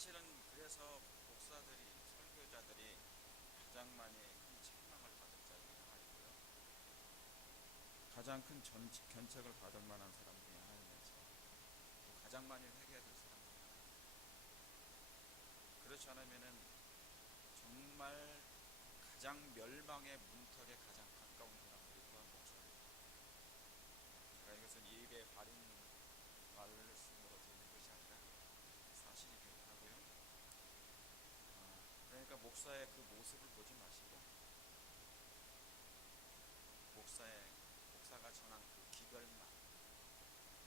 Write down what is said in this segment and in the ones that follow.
사실은 그래서 목사들이, 설교자들이 가장 많이 큰 책망을 받을 자 중에 하나이고요. 가장 큰 견책을 받을 만한 사람 중에 하나이면서 또 가장 많이 회개해야 될 사람 중에 하나입니다. 그렇지 않으면은 정말 가장 멸망의 문턱에 가장 가까운 사람들이 또한 목사들입니다. 제가 이것은 예의에 바른 말씀으로 드리는 것이 아니라 사실이기도 하고요. 그러니까 목사의 그 모습을 보지 마시고 목사가 전한 그 기별만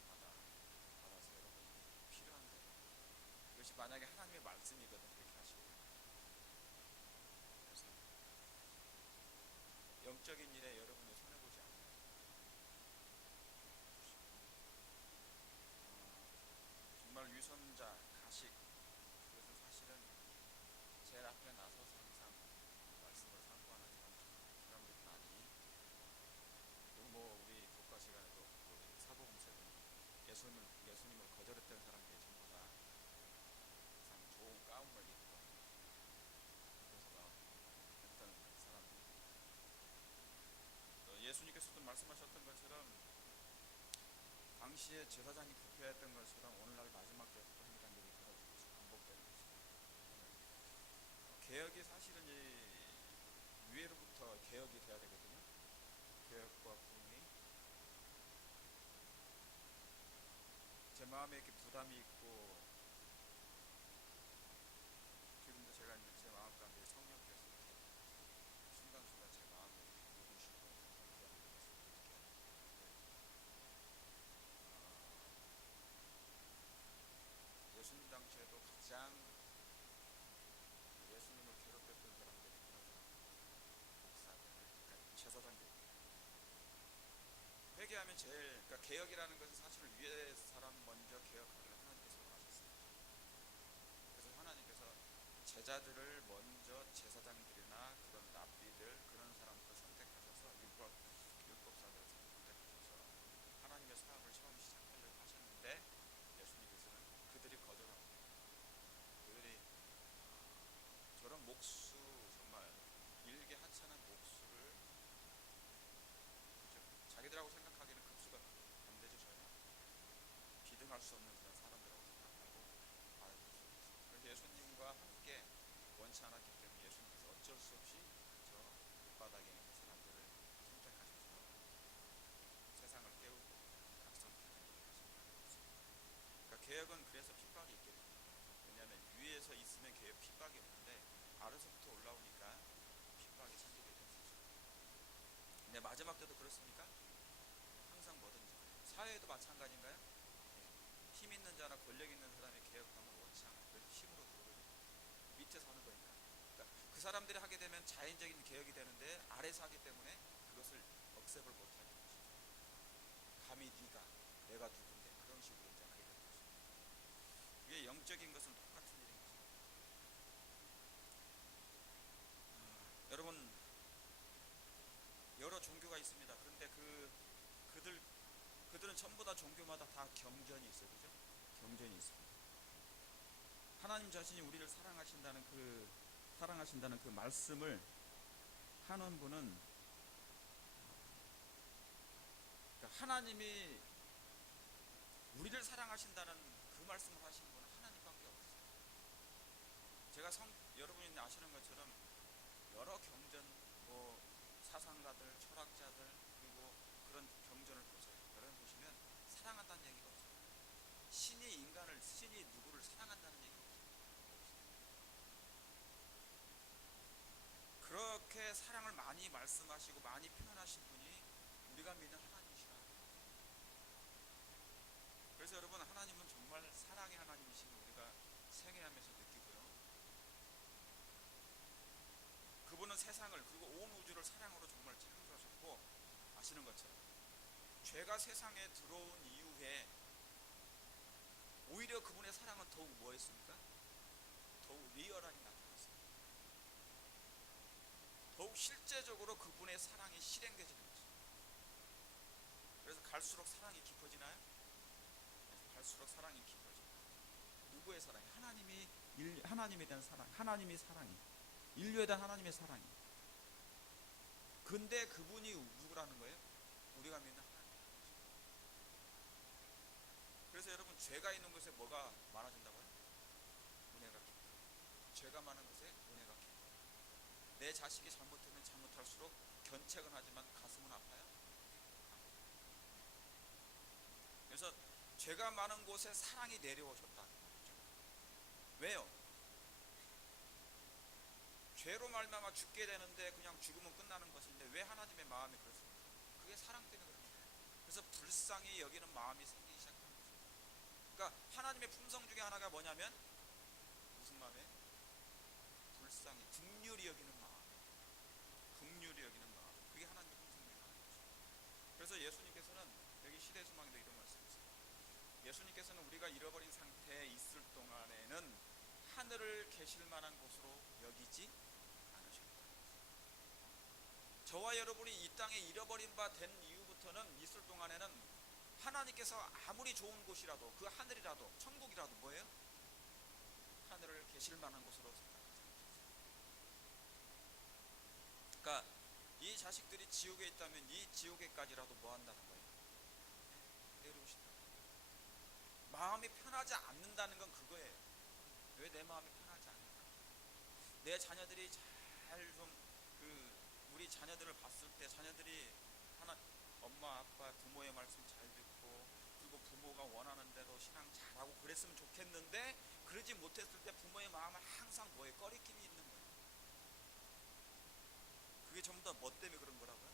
받아서 여러분이 필요한 대로, 이것이 만약에 하나님의 말씀이거든 그렇게 하시기 바랍니다. 그래서 영적인 일에 여러분이 손해보지 않는 정말 위선자, 가식, 그것은 사실은 제일 앞에 나서서 항상 말씀을 상고하는 사람들이 많이, 그리고 우리 교과 시간에도 우리 사복음서는 예수님을 거절했던 사람들이 전부 다 참 좋은 가운을 입고 그래서 했던 사람들. 예수님께서도 말씀하셨던 것처럼 당시에 제사장이 부패했던 것처럼 오늘날 마지막 때도 행한 일이 벌어지고 있어 반복되는 것입니다. 개혁이 사실은 위에로부터 개혁이 돼야 되거든요. 개혁과 부흥이. 제 마음에 이렇게 부담이 있고 지금도 제가 이제 제 마음 가운데 성령께서 이렇게 순간순간 제 마음을 누르시고 공부하는 것을 느껴요. 예수님 당시에도 가장 예수님을 괴롭혔던 사람들이 그런 사람들, 목사들, 그러니까 제사장들. 회개하면 그러니까 개혁이라는 것은 사실 위에 사람 먼저 개혁하기를 하나님께서 원하셨습니다. 그래서 하나님께서 제자들을 먼저 제사장들이나 그런 랍비들, 그런 사람들을 선택하셔서 율법사들을 선택하셔서 하나님의 사업을 처음 시작하려고 하셨는데 예수님께서는 그들이 거절하고 그들이 저런 목수, 정말 일개 하찮은 목수를 자기들하고 생각하기에는 급수가 안 되죠. 전혀 비등할 수 없는 그런 사람들하고 생각하고 받아들일 수 없어요. 그래서 예수님과 함께 원치 않았기 때문에 예수님께서 어쩔 수 없이 저 밑바닥에 있는 사람들을 선택하셔서 세상을 깨우고 각성케하는 일을 하신다는 것입니다. 그러니까 개혁은 그래서 핍박이 있게 됩니다. 왜냐하면 위에서 있으면 개혁 핍박이 없는데 아래서부터 올라오니까 핍박이 생기게 되는 것입니다. 근데 마지막 때도 그렇습니까? 항상 뭐든지 사회에도 마찬가지인가요? 힘 있는 자나 권력 있는 사람이 개혁하면 원치 않아요. 그래서 힘으로 들어오거든요. 밑에서 하는 거니까. 그러니까 그 사람들이 하게 되면 자연적인 개혁이 되는데 아래서 하기 때문에 그것을 억셉을 못하는 것이죠. 감히 내가 누군데 그런 식으로 이제 하게 되는 것입니다. 이게 영적인 것은 똑같은 일인 것입니다. 여러분, 여러 종교가 있습니다. 그런데 그들은 전부 다 종교마다 다 경전이 있어요. 그죠? 경전이 있습니다. 하나님 자신이 우리를 사랑하신다는 그 말씀을 하는 분은, 그러니까 하나님이 우리를 사랑하신다는 그 말씀을 하시는 분은 하나님밖에 없어요. 제가 여러분이 아시는 것처럼 여러 경전, 사상가들, 철학자들, 그리고 그런 경전을 보세요. 여러분 보시면 사랑한다는 얘기가 없어요. 신이 누구를 사랑한다는 얘기가 없어요. 그렇게 사랑을 많이 말씀하시고 많이 표현하신 분이 우리가 믿는 하나님이시라. 그래서 여러분, 하나님은 정말 사랑의 하나님이심을 우리가 생애하면서 느끼고요. 그분은 세상을, 그리고 온 우주를 사랑으로 정말 창조하셨고, 아시는 것처럼 죄가 세상에 들어온 이후에 오히려 그분의 사랑은 더욱 뭐했습니까? 더욱 리얼하게 나타났습니다. 더욱 실제적으로 그분의 사랑이 실행되지는 거죠. 그래서 갈수록 사랑이 깊어지나요? 갈수록 사랑이 깊어집니다. 누구의 사랑이? 하나님이 하나님에 대한 사랑, 하나님의 사랑이, 인류에 대한 하나님의 사랑이. 근데 그분이 누구라는 거예요? 우리가 믿는 하나님. 그래서 여러분, 죄가 있는 곳에 뭐가 많아진다고요? 은혜가 깊고. 죄가 많은 곳에 은혜가 깊고. 내 자식이 잘못하면 잘못할수록 견책은 하지만 가슴은 아파요. 그래서 죄가 많은 곳에 사랑이 내려오셨다. 왜요? 죄로 말미암아 죽게 되는데 그냥 죽으면 끝나는 것인데 왜 하나님의 마음이 그렇습니까? 그게 사랑 때문에 그런 거예요. 그래서 불쌍히 여기는 마음이 생기기 시작하는 거죠. 그러니까 하나님의 품성 중에 하나가 뭐냐면 무슨 마음이에요? 불쌍히, 긍휼히 여기는 마음, 긍휼히 여기는 마음. 그게 하나님의 품성 중에 하나죠. 그래서 예수님께서는 여기 시대 소망에도 이런 말씀이세요. 예수님께서는 우리가 잃어버린 상태에 있을 동안에는 하늘을 계실 만한 곳으로 여기지 않으셨다. 저와 여러분이 이 땅에 잃어버린 바 된 이후부터는 있을 동안에는 하나님께서 아무리 좋은 곳이라도, 그 하늘이라도 천국이라도 뭐예요? 하늘을 계실 만한 곳으로 생각하지 않으셨어요. 그러니까 이 자식들이 지옥에 있다면 이 지옥에까지라도 뭐 한다는 거예요? 내려오신다. 마음이 편하지 않는다는 건 그거예요. 왜 내 마음이 편하지 않을까? 내 자녀들이 잘 좀 우리 자녀들을 봤을 때 자녀들이 하나 엄마 아빠 부모의 말씀 잘 듣고 그리고 부모가 원하는 대로 신앙 잘하고 그랬으면 좋겠는데 그러지 못했을 때 부모의 마음은 항상 뭐에 꺼리낌이 있는 거예요. 그게 전부 다 뭐 때문에 그런 거라고요?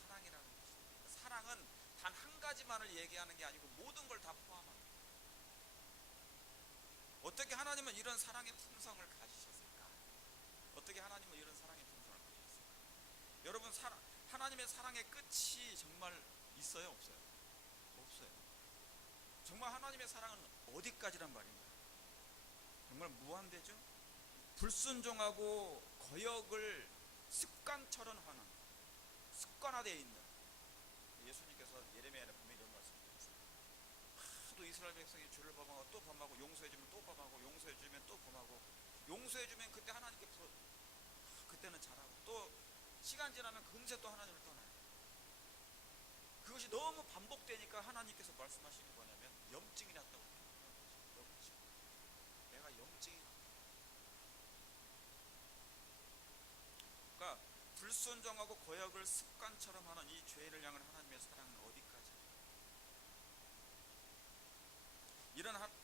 사랑이라는 것입니다. 사랑은 단 한 가지만을 얘기하는 게 아니고 모든 걸 다 포함합니다. 어떻게 하나님은 이런 사랑의 품성을 가지셨을까? 어떻게 하나님은 이런 사랑의 품성을 가지셨을까? 여러분, 하나님의 사랑의 끝이 정말 있어요? 없어요? 없어요. 정말 하나님의 사랑은 어디까지란 말인가요? 정말 무한대죠? 불순종하고 거역을 습관처럼 하는, 습관화되어 있는. 예수님께서 예레미야에 보면 이런 말씀이셨어요. 하도 이스라엘 백성이 죄를 범하고 또 범하고 용서해주면 또 범하고 용서해주면 또 범하고 용서해주면 그때 하나님께 그때는 잘하고 또 시간 지나면 금세 또 하나님을 떠나요. 그것이 너무 반복되니까 하나님께서 말씀하시는 뭐냐면 염증이 났다고 해요. 염증. 내가 염증이 났다. 그러니까 불순종하고 거역을 습관처럼 하는 이 죄를 향한 하나님의 사랑은 어디까지?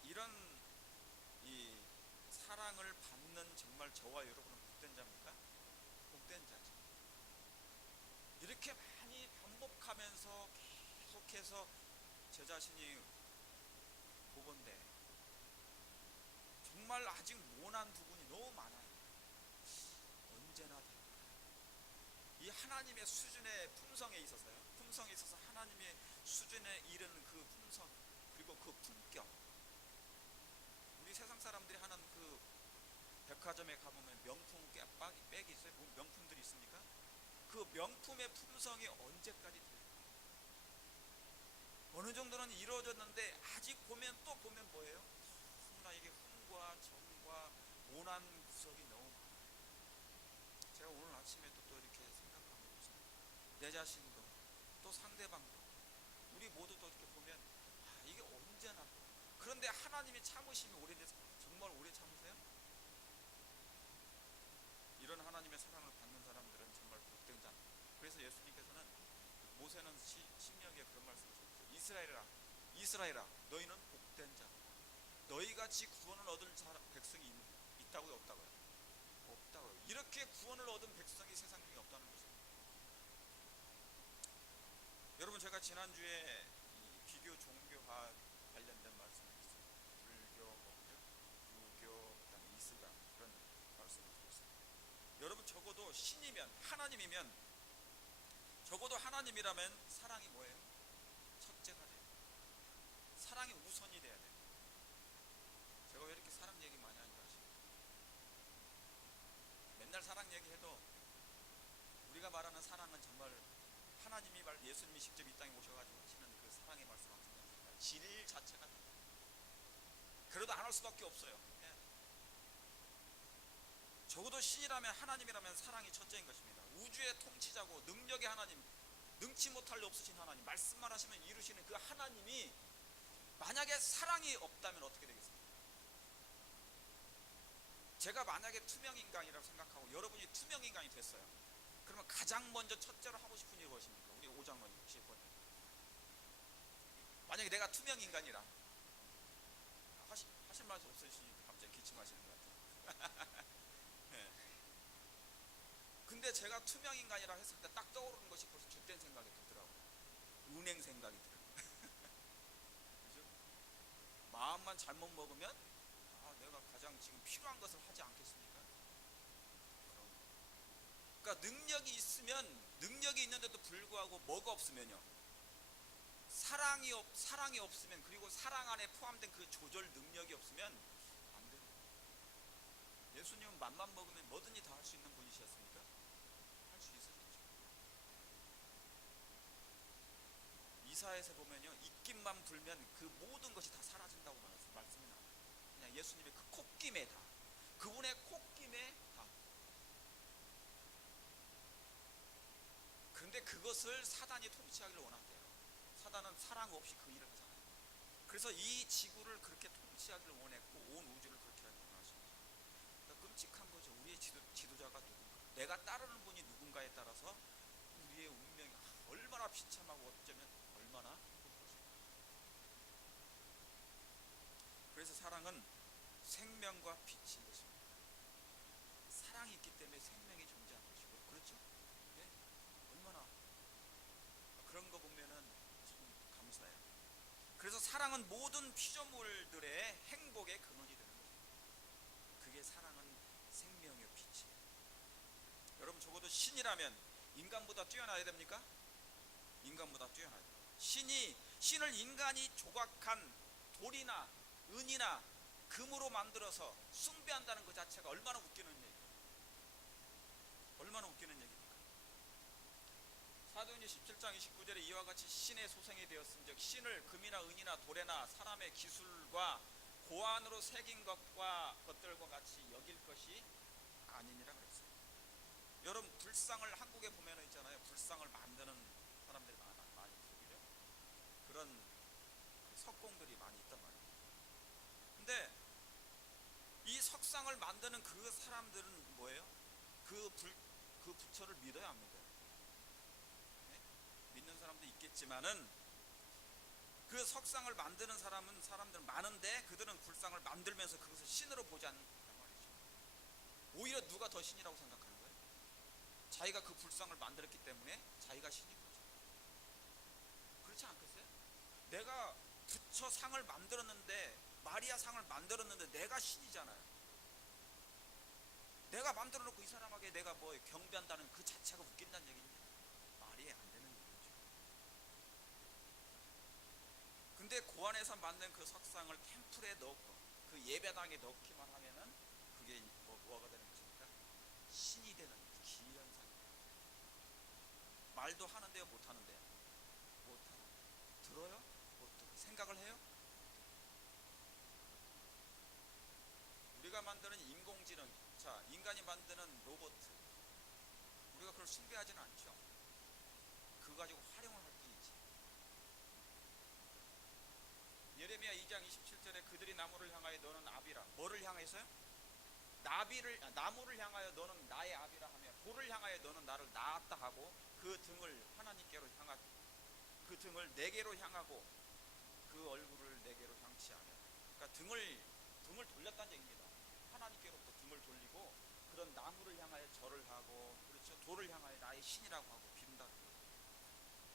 이런 이 사랑을 받는 정말 저와 여러분은 복된 자입니까? 복된 자죠. 이렇게 많이 반복하면서 계속해서 제 자신이 보건대 정말 아직 모난 부분이 너무 많아요. 언제나 될까요? 이 하나님의 수준의 품성에 있어서 하나님의 수준에 이르는 그 품성 그리고 그 품격. 우리 세상 사람들이 하는 그 백화점에 가보면 명품 백이 있어요. 명품들이 있습니까? 그 명품의 품성이 언제까지 될까? 어느 정도는 이루어졌는데 아직 또 보면 뭐예요? 너무나 이게 흠과 점과 모난 구석이 너무 많아요. 제가 오늘 아침에 또 이렇게 생각하고 있습니다. 내 자신도 또 상대방도 우리 모두도 이렇게 보면 이게 언제나. 그런데 하나님이 참으심이 정말 오래 참으세요? 이런 하나님의 사랑을 받는 사람들은 정말 복된 자. 그래서 예수님께서는 모세는 신명기에 그런 말씀하셨죠. 이스라엘아, 너희는 복된 자. 너희같이 구원을 얻을 백성이 있다고요, 없다고요? 없다고요. 이렇게 구원을 얻은 백성이 세상 중에 없다는 것입니다. 여러분, 제가 지난주에 이 비교 종교화 관련된 말씀을 했어요. 불교, 유교, 그다음에 이슬람 그런 말씀을 드렸습니다. 여러분, 적어도 신이면 하나님이면 적어도 하나님이라면 사랑이 뭐예요? 첫째가 돼요. 사랑이 우선이 돼야 돼요. 제가 왜 이렇게 사랑 얘기 많이 하는지 아십니까? 맨날 사랑 얘기해도 우리가 말하는 사랑은 정말 하나님이 예수님이 직접 이 땅에 오셔가지고 하시는 그 사랑의 말씀하고 질 자체가 그래도 안 할 수밖에 없어요. 적어도 신이라면, 하나님이라면 사랑이 첫째인 것입니다. 우주의 통치자고 능력의 하나님, 능치 못할 리 없으신 하나님, 말씀만 하시면 이루시는 그 하나님이 만약에 사랑이 없다면 어떻게 되겠습니까? 제가 만약에 투명인간이라고 생각하고 여러분이 투명인간이 됐어요. 그러면 가장 먼저 첫째로 하고 싶은 일이 무엇입니까? 우리 오장로님 혹시 보면, 만약에 내가 투명인간이라 하실 말씀 없으시니까 갑자기 기침하시는 것 같아요. 네. 근데 제가 투명인간이라 했을 때 딱 떠오르는 것이 벌써 죗된 생각이 들더라고요. 은행 생각이 들어요. 그죠? 마음만 잘못 먹으면 내가 가장 지금 필요한 것을 하지 않겠습니까? 그러니까 능력이 있는데도 불구하고 뭐가 없으면요, 사랑이 없으면, 그리고 사랑 안에 포함된 그 조절 능력이 없으면 안 되는 거예요. 예수님은 맘만 먹으면 뭐든지 다 할 수 있는 분이셨습니까? 할 수 있으셨죠. 이사야에서 보면요, 입김만 불면 그 모든 것이 다 사라진다고 말씀이 나와요. 그냥 예수님의 그 콧김에 다, 그분의 콧김에 다. 그런데 그것을 사단이 통치하기를 원한대요. 사단은 사랑 없이 그 일을 하잖아요. 그래서 이 지구를 그렇게 통치하기를 원했고 온 우주를 그렇게 하기를 원하신 거죠. 그러니까 끔찍한 거죠. 우리의 지도자가 누군가, 내가 따르는 분이 누군가에 따라서 우리의 운명이 얼마나 비참하고 어쩌면 얼마나 끔찍합니까? 그래서 사랑은 생명과 빛인 것입니다. 사랑이 있기 때문에 생명이 존재하는 것이고요. 그렇죠? 네? 얼마나 그런 거 보면은 참 감사해요. 그래서 사랑은 모든 피조물들의 행복의 근원이 되는 것입니다. 그게 사랑은 생명의 빛이에요. 여러분, 적어도 신이라면 인간보다 뛰어나야 됩니까? 인간보다 뛰어나야 됩니다. 신을 인간이 조각한 돌이나 은이나 금으로 만들어서 숭배한다는 그 자체가 얼마나 웃기는 얘기예요. 얼마나 웃기는 얘기입니까? 사도행전 17장 29절에 이와 같이 신의 소생이 되었은즉 신을 금이나 은이나 돌에나 사람의 기술과 고안으로 새긴 것들과 같이 여길 것이 아니니라 그랬어요. 여러분, 불상을 한국에 보면 있잖아요. 불상을 만드는 사람들이 많이 있어요. 그런 석공들이 많이 있단 말이에요. 근데 이 석상을 만드는 그 사람들은 뭐예요? 그 부처를 믿어야 안 믿어요? 네? 믿는 사람도 있겠지만은 그 석상을 만드는 사람들은 많은데 그들은 불상을 만들면서 그것을 신으로 보지 않는단 말이죠. 오히려 누가 더 신이라고 생각하는 거예요? 자기가 그 불상을 만들었기 때문에 자기가 신인 거죠. 그렇지 않겠어요? 내가 부처 상을 만들었는데, 마리아 상을 만들었는데 내가 신이잖아요. 내가 만들어 놓고 이 사람에게 내가 뭐 경배한다는 그 자체가 웃긴다는 얘기입니다. 말이 안 되는 얘기죠. 근데 고안에서 만든 그 석상을 템플에 넣고 그 예배당에 넣기만 하면은 그게 뭐가 되는 것입니까? 신이 되는 기현상입니다. 말도 하는데요, 못 하는데요? 못 하는. 들어요? 못 들어요. 생각을 해요? 우리가 만드는 인공지능, 자, 인간이 만드는 로봇, 우리가 그걸 숭배하지는 않죠. 그거 가지고 활용을 할 뿐이지. 예레미야 2장 27절에 그들이 나무를 향하여 너는 아비라. 뭐를 향해서요? 나무를 향하여 너는 나의 아비라 하며, 돌을 향하여 너는 나를 낳았다 하고, 그 등을 하나님께로 그 등을 내게로 향하고 그 얼굴을 내게로 향치 않으라. 그러니까 등을 돌렸다는 얘기입니다. 하나님께로부터 등을 돌리고 그런 나무를 향하여 절을 하고, 그렇죠, 돌을 향하여 나의 신이라고 하고 비른다.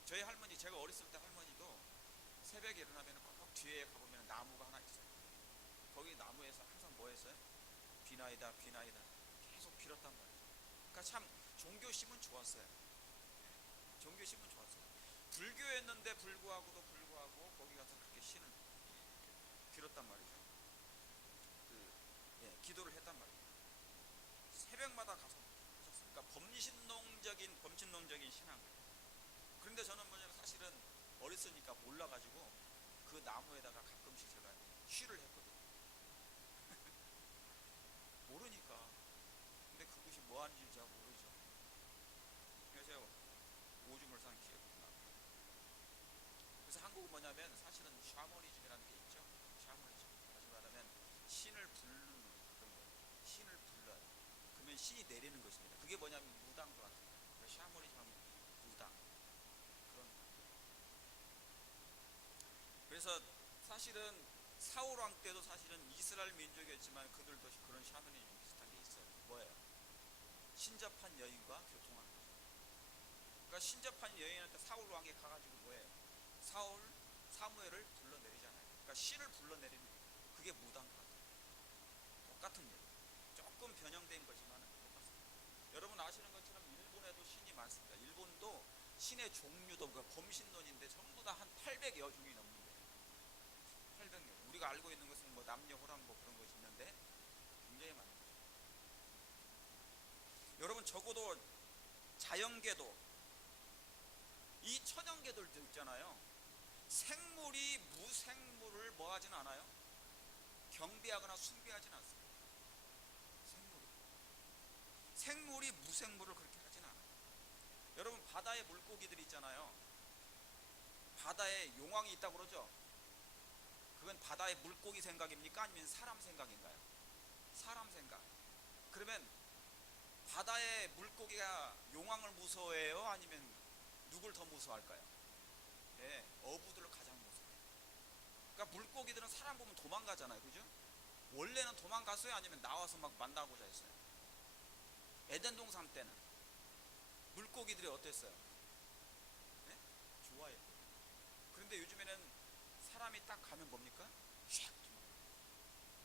저희 할머니, 제가 어렸을 때 할머니도 새벽에 일어나면 꼭 뒤에 가보면 나무가 하나 있어요. 거기 나무에서 항상 뭐 했어요? 비나이다 비나이다 계속 빌었단 말이죠. 그러니까 참 종교심은 좋았어요. 종교심은 좋았어요. 불교였는데 불구하고 거기 가서 그렇게 신을 빌었단 말이죠. 기도를 했단 말이에요. 새벽마다 가서 하셨어요. 그러니까 범신론적인 신앙을. 그런데 저는 뭐냐면 사실은 어렸으니까 몰라가지고 그 나무에다가 가끔씩 제가 쉬를 했거든요. 모르니까. 하는지 잘 모르죠. 그래서 제가 오줌을상 기억이 나. 그래서 한국은 뭐냐면 사실은 샤머니즘이라는 게 있죠. 샤머니즘. 다시 말하면 신을 부르는 그런 거예요. 신을 불러요. 그러면 신이 내리는 것입니다. 그게 뭐냐면 무당도 같은 거예요. 그러니까 샤머니즘 하면 무당 그런. 그래서 사실은 사울 왕 때도 사실은 이스라엘 민족이었지만 그들도 그런 샤머니즘 비슷한 게 있어요. 뭐예요? 신접한 여인과 교통하는 거죠. 그러니까 신접한 여인한테 사울 왕이 가가지고 뭐예요? 사무엘을 불러내리잖아요. 그러니까 신을 불러내리는 거예요. 그게 무당과 똑같은 일. 조금 변형된 거지만 똑같습니다. 여러분 아시는 것처럼 일본에도 신이 많습니다. 일본도 신의 종류도 범신론인데 전부 다 한 800여 종이 넘는데요. 800여. 우리가 알고 있는 것은 뭐 남녀 호랑 뭐 그런 것이 있는데 굉장히 많은 거죠. 여러분 적어도 자연계도 이 천연계들도 있잖아요. 생물이 무생물을 뭐 하진 않아요? 경배하거나 숭배하진 않습니다. 생물이 무생물을 그렇게 하진 않아요. 여러분 바다에 물고기들이 있잖아요. 바다에 용왕이 있다고 그러죠. 그건 바다의 물고기 생각입니까? 아니면 사람 생각인가요? 사람 생각. 그러면 바다의 물고기가 용왕을 무서워해요? 아니면 누굴 더 무서워할까요? 네, 어부들을 가장 무서워해요. 그러니까 물고기들은 사람 보면 도망가잖아요. 그죠? 원래는 도망갔어요? 아니면 나와서 막 만나고자 했어요? 에덴 동산 때는 물고기들이 어땠어요? 네? 좋아했고. 그런데 요즘에는 사람이 딱 가면 뭡니까? 샥 도망가요.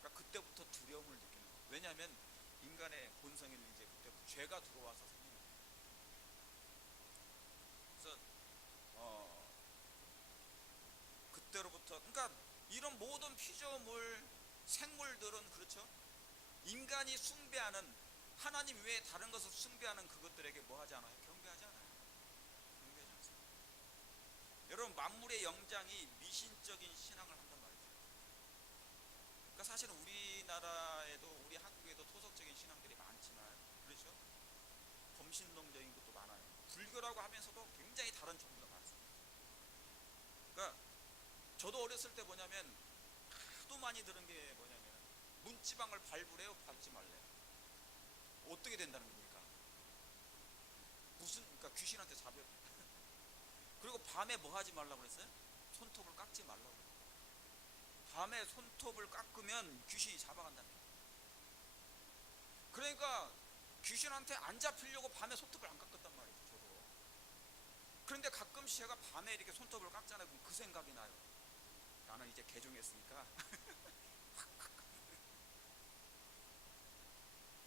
그러니까 그때부터 두려움을 느끼는 거예요. 왜냐하면 인간의 본성에는 이제 그때부터 죄가 들어와서 생기는 거예요. 그래서 그때로부터 그러니까 이런 모든 피조물 생물들은 그렇죠. 인간이 숭배하는 하나님 외에 다른 것을 숭배하는 그것들에게 뭐 하지 않아요? 경배하지 않아요. 경배하지 않습니다. 여러분 만물의 영장이 미신적인 신앙을 한단 말이죠. 그러니까 사실은 우리나라에도 우리 한국에도 토속적인 신앙들이 많지만 그렇죠. 범신론적인 것도 많아요. 불교라고 하면서도 굉장히 다른 종류가 많습니다. 그러니까 저도 어렸을 때 뭐냐면 하도 많이 들은 게 뭐냐면 문지방을 밟으래요, 밟지 말래요. 어떻게 된다는 겁니까? 무슨 그러니까 귀신한테 잡혀. 그리고 밤에 뭐 하지 말라고 그랬어요? 손톱을 깎지 말라고 그랬어요. 밤에 손톱을 깎으면 귀신이 잡아간다는 거예요. 그러니까 귀신한테 안 잡히려고 밤에 손톱을 안 깎았단 말이죠. 저도. 그런데 가끔씩 제가 밤에 이렇게 손톱을 깎잖아요. 그럼 그 생각이 나요. 나는 이제 개종했으니까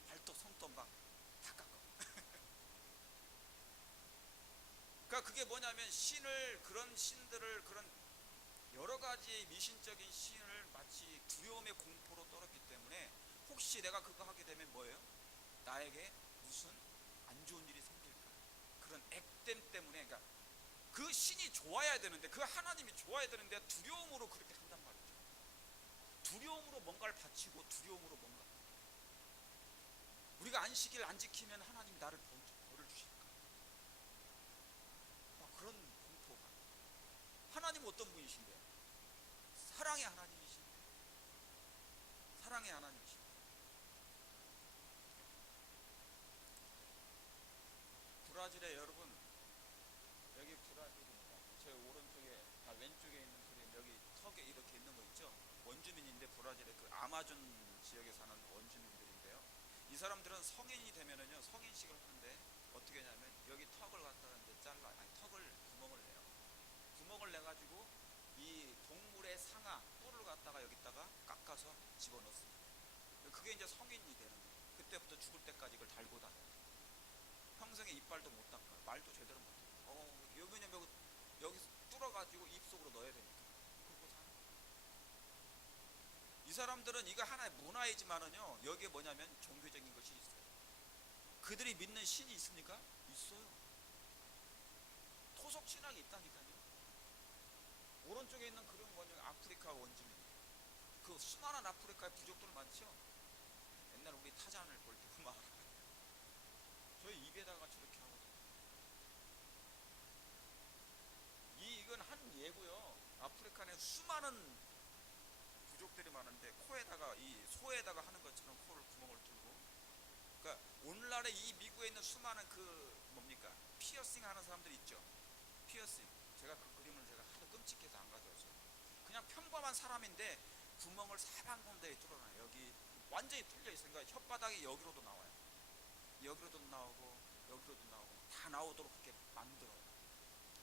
발톱 손톱 막 다 깎아. 그러니까 그게 뭐냐면 신을 그런 신들을 그런 여러 가지 미신적인 신을 마치 두려움의 공포로 떨었기 때문에 혹시 내가 그거 하게 되면 뭐예요? 나에게 무슨 안 좋은 일이 생길까? 그런 액땜 때문에 그러니까 그 신이 좋아야 되는데 그 하나님이 좋아야 되는데 두려움으로 그렇게 한단 말이죠. 두려움으로 뭔가를 바치고 두려움으로 뭔가 우리가 안식일 안 지키면 하나님이 나를 벌을 주실까? 막 그런 공포가. 하나님은 어떤 분이신데요? 사랑의 하나님이신데 사랑의 하나님이신데 브라질에 여러분 여기 브라질입니다. 제 오른쪽에 왼쪽에 있는 그림 여기 턱에 이렇게 있는 거 있죠? 원주민인데 브라질의 그 아마존 지역에 사는 원주민들인데요. 이 사람들은 성인이 되면은요 성인식을 하는데 어떻게 하냐면 여기 턱을 갖다가 이제 턱을 구멍을 내요. 구멍을 내 가지고 이 동물의 상아 뿔을 갖다가 여기다가 깎아서 집어넣습니다. 그게 이제 성인이 되는 거예요. 그때부터 죽을 때까지 이걸 달고 다녀요. 평생에 이빨도 못 닦아요. 말도 제대로 못 해요. 왜냐면 여기 뚫어가지고 입속으로 넣어야 되니까. 그러고 사는 거예요. 이 사람들은 이거 하나의 문화이지만은요 여기에 뭐냐면 종교적인 것이 있어요. 그들이 믿는 신이 있습니까? 있어요. 토속 신앙이 있다니까요. 오른쪽에 있는 그런 뭐냐면 아프리카 원주민. 그 수많은 아프리카의 부족들 많죠. 옛날 우리 타잔을 볼 때 막 저희 입에다가 저렇게 하고 이건 한 예고요. 아프리카 내 수많은 부족들이 많은데 코에다가 이 소에다가 하는 것처럼 코를 구멍을 뚫고, 그러니까 오늘날에 이 미국에 있는 수많은 그 뭡니까 피어싱 하는 사람들이 있죠. 피어싱, 제가 그 그림을 제가 하도 끔찍해서 안 가져왔어요. 그냥 평범한 사람인데 구멍을 사방군데에 뚫어놔요. 여기 완전히 뚫려 있으니까 혓바닥이 여기로도 나와요. 여기로도 나오고 여기로도 나오고 다 나오도록 그렇게 만들어요.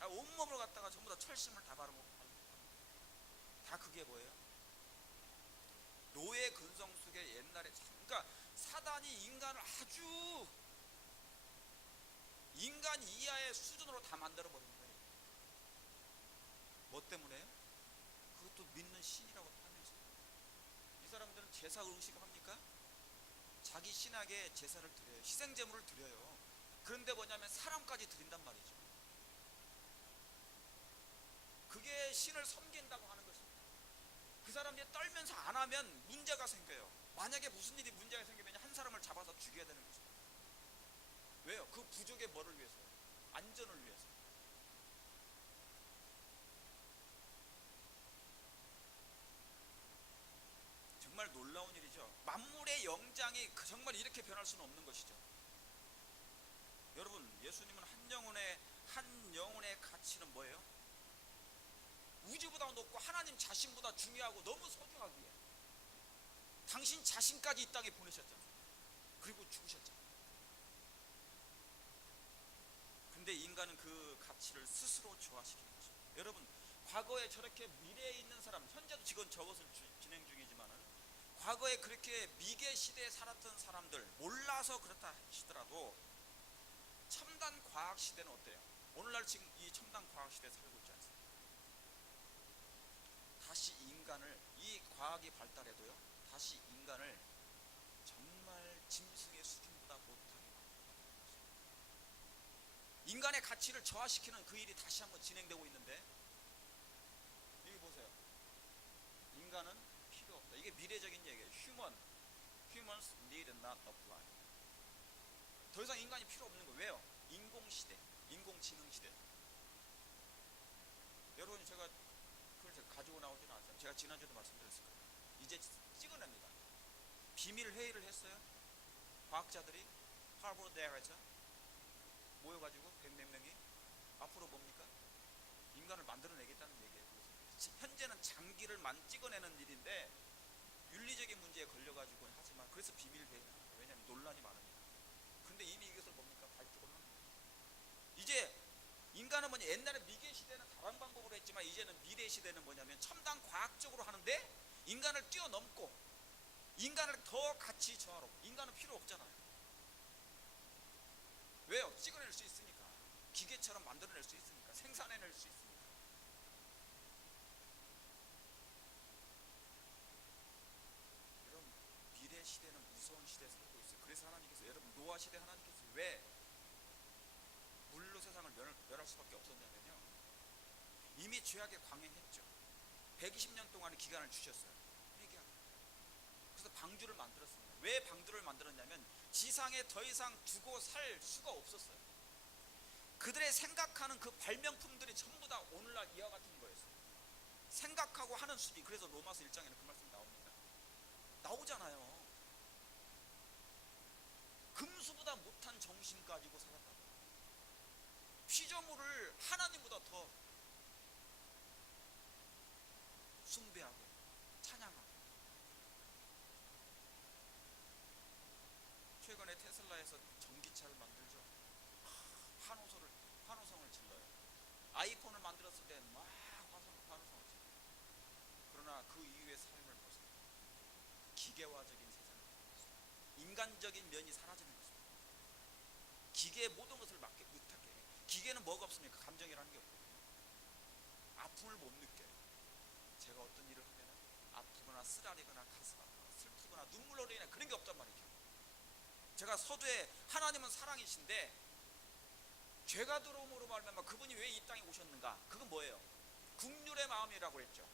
온몸을 갖다가 전부 다 철심을 다 바르고 다 그게 뭐예요? 노예 근성 속에 옛날에, 그러니까 사단이 인간을 아주 인간 이하의 수준으로 다 만들어 버린 거예요. 뭐 때문에요? 그것도 믿는 신이라고 하면서. 이 사람들은 제사 의식을 합니까? 자기 신에게 제사를 드려요. 희생제물을 드려요. 그런데 뭐냐면 사람까지 드린단 말이죠. 그게 신을 섬긴다고 하는 것입니다. 그 사람들이 떨면서 안 하면 문제가 생겨요. 만약에 무슨 일이 문제가 생기면 한 사람을 잡아서 죽여야 되는 것입니다. 왜요? 그 부족의 뭐를 위해서요? 안전을 위해서. 정말 놀라운 일이죠. 만물의 영장이 정말 이렇게 변할 수는 없는 것이죠. 여러분, 예수님은 한 영혼의 가치는 뭐예요? 우주보다 높고 하나님 자신보다 중요하고 너무 소중하기에 당신 자신까지 이 땅에 보내셨잖아요. 그리고 죽으셨잖아요. 근데 인간은 그 가치를 스스로 저하시키는 거죠. 여러분, 과거에 저렇게 미래에 있는 사람, 현재도 지금 저것을 진행 중이지만은 과거에 그렇게 미개 시대에 살았던 사람들, 몰라서 그렇다 하시더라도 첨단 과학 시대는 어때요? 오늘날 지금 이 첨단 과학 시대에 살고 있지 않습니까? 다시 인간을, 이 과학이 발달해도요, 다시 인간을 정말 짐승의 수준보다 못하게 만들어요. 인간의 가치를 저하시키는 그 일이 다시 한번 진행되고 있는데, 여기 보세요. 인간은 필요 없다. 이게 미래적인 얘기예요. Humans need not apply. 더 이상 인간이 필요 없는 거예요. 왜요? 인공시대, 인공지능시대. 여러분, 제가 그걸 가지고 나오지는 않았어요. 제가 지난주에도 말씀드렸을 거예요. 이제 찍어냅니다. 비밀 회의를 했어요. 과학자들이 하버드 대학에서 모여가지고 100몇 명이 앞으로 뭡니까? 인간을 만들어내겠다는 얘기예요. 현재는 장기를 찍어내는 일인데 윤리적인 문제에 걸려가지고 하지만, 그래서 비밀 회의는 하는 거예요. 왜냐하면 논란이 많으니까. 근데 이미 이것을 뭡니까? 발족을 하는 거예요. 이제 인간은 뭐냐, 옛날에 미개 시대는 다른 방법으로 했지만 이제는 미래 시대는 뭐냐면 첨단 과학적으로 하는데 인간을 뛰어넘고 인간을 더 가치 저하로, 인간은 필요 없잖아요. 왜요? 찍어낼 수 있으니까. 기계처럼 만들어낼 수 있으니까. 생산해낼 수 있으니까. 여러분, 미래 시대는 무서운 시대에 살고 있어요. 그래서 하나님께서, 여러분, 노아 시대 하나님께서 왜 물로 세상을 멸할 수밖에 없었냐면요, 이미 죄악에 광행했죠. 120년 동안의 기간을 주셨어요. 회개하고. 그래서 방주를 만들었습니다. 왜 방주를 만들었냐면 지상에 더 이상 두고 살 수가 없었어요. 그들의 생각하는 그 발명품들이 전부 다 오늘날 이와 같은 거였어요. 생각하고 하는 수비. 그래서 로마서 1장에는 그 말씀이 나옵니다. 나오잖아요. 금수보다 못한 정신 가지고 살았다고. 피조물을 하나님보다 더 숭배하고 찬양하고. 최근에 테슬라에서 전기차를 만들죠. 환호성을 질러요. 아이폰을 만들었을 때 막 환호성을 질러요. 그러나 그 이후의 삶을 보세요. 기계화적인 세상이 되고 있어요. 인간적인 면이 사라지는 것입니다. 기계의 모든 것을 맡게 못하게. 기계는 뭐가 없습니까? 감정이라는 게 없거든요. 아픔을 못 느껴요. 제가 어떤 일을 하면 아프거나 쓰라리거나 가슴 아프거나 슬프거나 눈물로 인해 그런 게 없단 말이죠. 제가 서두에 하나님은 사랑이신데 죄가 들어옴으로 말미암아 그분이 왜 이 땅에 오셨는가? 그건 뭐예요? 긍휼의 마음이라고 했죠.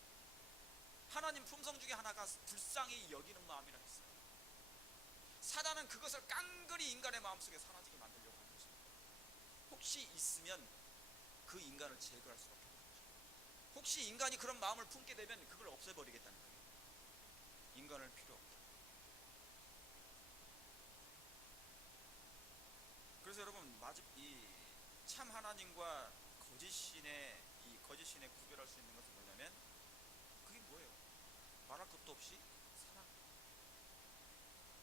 하나님 품성 중에 하나가 불쌍히 여기는 마음이라고 했어요. 사단은 그것을 깡그리 인간의 마음속에 사라지게 만들려고 합니다. 혹시 있으면 그 인간을 제거할 수밖에 없는 거죠. 혹시 인간이 그런 마음을 품게 되면 그걸 없애버리겠다는 거예요. 인간을 필요 없다. 그래서 여러분, 이 참 하나님과 거짓신의 구별할 수 있는 것은 뭐냐면, 그게 뭐예요? 말할 것도 없이 사랑.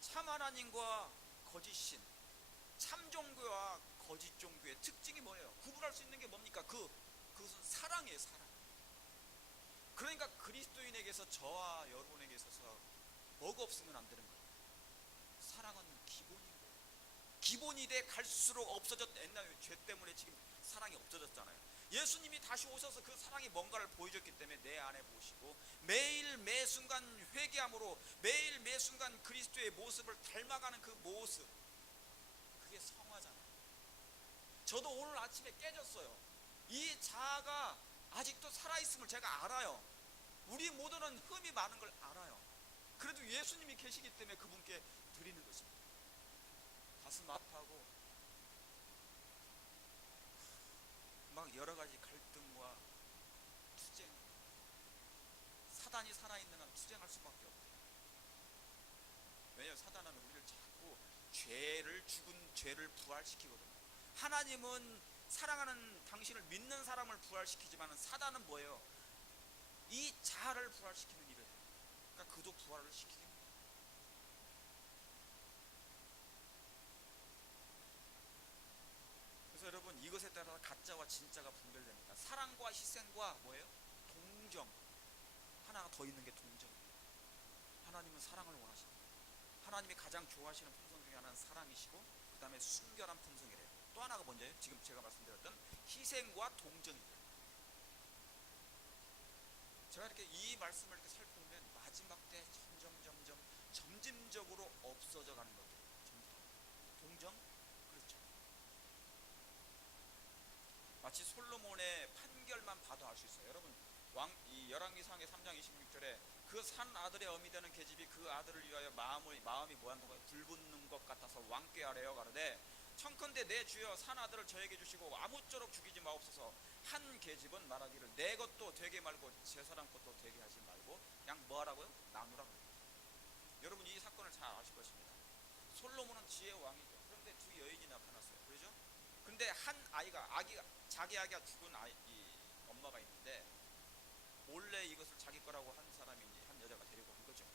참 하나님과 거짓신, 참 종교와 거짓 종교의 특징이 뭐예요? 구분할 수 있는 게 뭡니까? 그것은 사랑이에요, 사랑. 그러니까 그리스도인에게서, 저와 여러분에게 있어서 뭐가 없으면 안 되는 거예요? 사랑은 기본인 거예요. 기본이 돼 갈수록 없어졌다. 옛날에 죄 때문에 지금 사랑이 없어졌잖아요. 예수님이 다시 오셔서 그 사랑이 뭔가를 보여줬기 때문에 내 안에 모시고 매일 매순간 회개함으로 매일 매순간 그리스도의 모습을 닮아가는 그 모습, 그게 성화잖아요. 저도 오늘 아침에 깨졌어요. 이 자아가 아직도 살아있음을 제가 알아요. 우리 모두는 흠이 많은 걸 알아요. 그래도 예수님이 계시기 때문에 그분께 드리는 것입니다. 가슴 아파하고 막 여러 가지 갈등과 투쟁, 사단이 살아있는 한 투쟁할 수밖에 없대요. 왜냐하면 사단은 우리를 자꾸 죽은 죄를 부활시키거든요. 하나님은 사랑하는 당신을 믿는 사람을 부활시키지만 사단은 뭐예요? 이 자아를 부활시키는 일을 해요. 그러니까 그도 부활을 시키게 합니다. 그래서 여러분, 이것에 따라 가짜와 진짜가 분별됩니다. 사랑과 희생과 뭐예요? 동정. 하나가 더 있는 게 동정이에요. 하나님은 사랑을 원하십니다. 하나님이 가장 좋아하시는 품성 중에 하나는 사랑이시고, 그 다음에 순결한 품성이래요. 또 하나가 뭔지요? 지금 제가 말씀드렸던 희생과 동정이에요. 제가 이렇게 이 말씀을 이렇게 살펴보면 마지막 때 점진적으로 없어져 가는 것들이에요. 동정? 그렇죠. 마치 솔로몬의 판결만 봐도 알 수 있어요. 여러분, 이 열왕기상의 3장 26절에 그 산 아들의 어미 되는 계집이 그 아들을 위하여 마음이 뭐한다고요? 불붙는 것 같아서 왕께 아뢰어 가로되, 청컨대 내 주여 산 아들을 저에게 주시고 아무쪼록 죽이지 마옵소서. 한 계집은 말하기를 내 것도 되게 말고 제 사람 것도 되게 하지 말고 그냥 뭐하라고요? 나누라고. 여러분, 이 사건을 잘 아실 것입니다. 솔로몬은 지혜의 왕이죠. 그런데 두 여인이 나타났어요. 그렇죠? 근데 한 자기 아기가 죽은 이 엄마가 있는데 몰래 이것을 자기 거라고 한 여자가 데리고 간 거죠.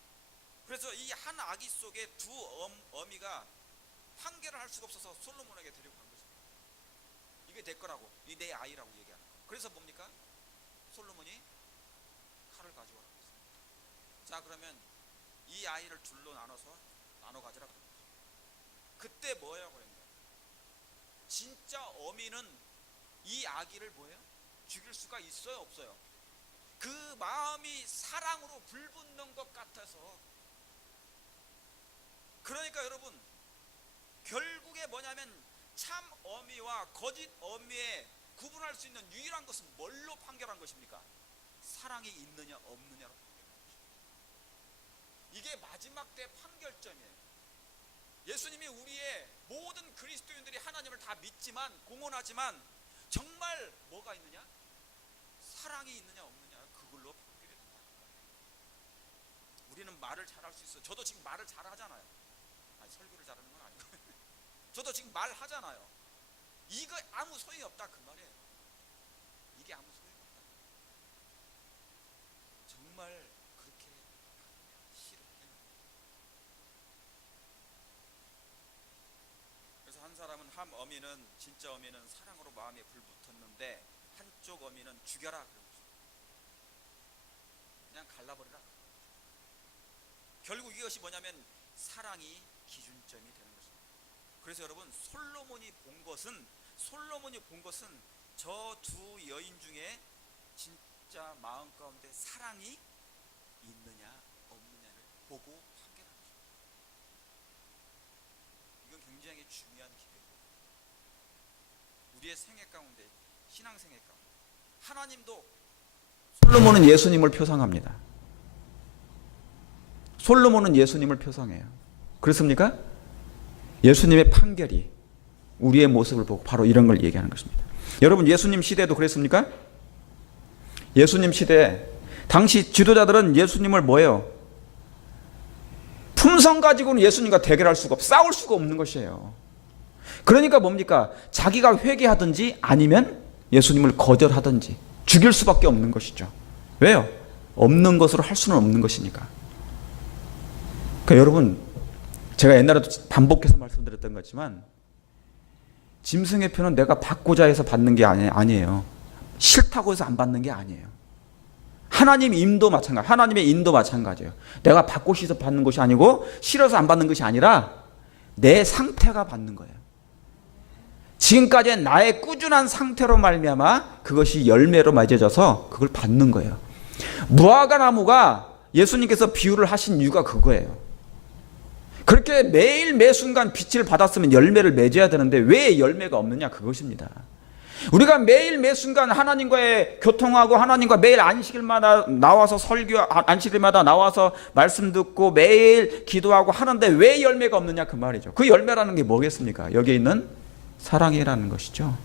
그래서 이 한 아기 속에 두 어미가 판결을 할 수가 없어서 솔로몬에게 데리고 간 거죠. 이게 내 거라고, 이 내 아이라고 얘기하는 거예요. 그래서 뭡니까? 솔로몬이 칼을 가져와라고 했습니다. 자, 그러면 이 아이를 둘로 나눠 가지라고 했죠. 그때 뭐라고 했나요? 진짜 어미는 이 아기를 뭐예요? 죽일 수가 있어요, 없어요? 그 마음이 사랑으로 불붙는 것 같아서. 그러니까 여러분, 결국에 뭐냐면 참 어미와 거짓 어미에 구분할 수 있는 유일한 것은 뭘로 판결한 것입니까? 사랑이 있느냐 없느냐로 판결한 것입니다. 이게 마지막 때 판결점이에요. 예수님이 우리의 모든 그리스도인들이 하나님을 다 믿지만, 공언하지만 정말 뭐가 있느냐? 사랑이 있느냐 없느냐, 그걸로 판결이 된다. 우리는 말을 잘할 수 있어요. 저도 지금 말을 잘하잖아요. 아니, 설교를 잘하는 건 아니고 저도 지금 말하잖아요. 이거 아무 소용이 없다, 그 말이에요. 이게 아무 소용이 없다. 정말 그렇게 싫어해요. 그래서 한 사람은 한 어미는, 진짜 어미는 사랑으로 마음에 불붙었는데 한쪽 어미는 죽여라 그런 거죠. 그냥 갈라버리라. 결국 이것이 뭐냐면 사랑이 기준점이 되는 것입니다. 그래서 여러분, 솔로몬이 본 것은 저 두 여인 중에 진짜 마음 가운데 사랑이 있느냐 없느냐를 보고 판결하는 것입니다. 이건 굉장히 중요한 기회예요. 우리의 생애 가운데, 신앙생애 가운데 하나님도, 솔로몬은 예수님을 표상합니다. 솔로몬은 예수님을 표상해요. 그렇습니까? 예수님의 판결이 우리의 모습을 보고 바로 이런 걸 얘기하는 것입니다. 여러분, 예수님 시대도 그랬습니까? 예수님 시대에 당시 지도자들은 예수님을 뭐예요? 품성 가지고는 예수님과 대결할 수가 없고 싸울 수가 없는 것이에요. 그러니까 뭡니까? 자기가 회개하든지 아니면 예수님을 거절하든지 죽일 수밖에 없는 것이죠. 왜요? 없는 것으로 할 수는 없는 것이니까. 그러니까 여러분, 제가 옛날에도 반복해서 말씀드렸던 거지만 짐승의 표는 내가 받고자 해서 받는 게 아니에요. 싫다고 해서 안 받는 게 아니에요. 하나님의 인도 마찬가지, 하나님의 인도 마찬가지예요. 내가 받고 싶어서 받는 것이 아니고 싫어서 안 받는 것이 아니라 내 상태가 받는 거예요. 지금까지의 나의 꾸준한 상태로 말미암아 그것이 열매로 맺어져서 그걸 받는 거예요. 무화과 나무가 예수님께서 비유를 하신 이유가 그거예요. 그렇게 매일 매 순간 빛을 받았으면 열매를 맺어야 되는데 왜 열매가 없느냐, 그것입니다. 우리가 매일 매 순간 하나님과의 교통하고 하나님과 매일 안식일마다 나와서 설교, 안식일마다 나와서 말씀 듣고 매일 기도하고 하는데 왜 열매가 없느냐, 그 말이죠. 그 열매라는 게 뭐겠습니까? 여기에 있는 사랑이라는 것이죠.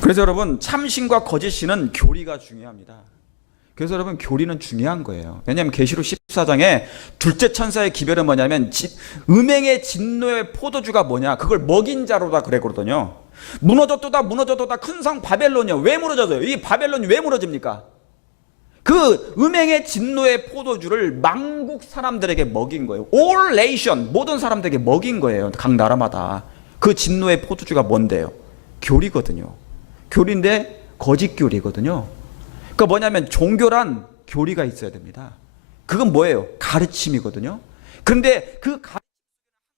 그래서 여러분, 참신과 거짓신은 교리가 중요합니다. 그래서 여러분, 교리는 중요한 거예요. 왜냐하면 계시록 14장에 둘째 천사의 기별은 뭐냐면 음행의 진노의 포도주가 뭐냐, 그걸 먹인 자로다 그랬거든요. 무너졌도다 무너졌도다 큰 성 바벨론이요. 왜 무너져요? 이 바벨론이 왜 무너집니까? 그 음행의 진노의 포도주를 만국 사람들에게 먹인 거예요. All nation, 모든 사람들에게 먹인 거예요. 각 나라마다. 그 진노의 포도주가 뭔데요? 교리거든요. 교리인데 거짓 교리거든요. 그러니까 뭐냐면 종교란 교리가 있어야 됩니다. 그건 뭐예요? 가르침이거든요. 그런데 그 가르침 속에는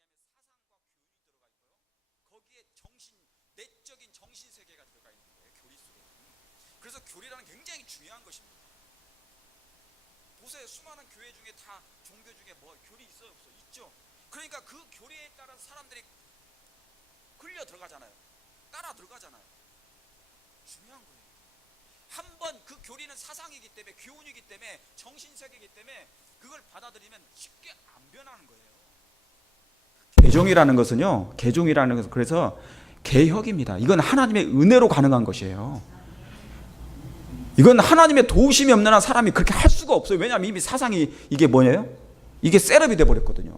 항상 뭐가 들어가 있냐면 사상과 교훈이 들어가 있고요. 거기에 내적인 정신 세계가 들어가 있는 거예요. 교리 속에. 그래서 교리라는 굉장히 중요한 것입니다. 보세요, 수많은 교회 중에 다 종교 중에 뭐 교리 있어요, 없어요? 있죠. 그러니까 그 교리에 따라 사람들이 끌려 들어가잖아요. 따라 들어가잖아요. 중요한 거예요. 한번 그 교리는 사상이기 때문에, 교훈이기 때문에, 정신세계이기 때문에 그걸 받아들이면 쉽게 안 변하는 거예요. 개종이라는 것은요, 개종이라는 것은 그래서 개혁입니다. 이건 하나님의 은혜로 가능한 것이에요. 이건 하나님의 도우심이 없는 한 사람이 그렇게 할 수가 없어요. 왜냐하면 이미 사상이 이게 뭐예요? 이게 셋업이 돼버렸거든요.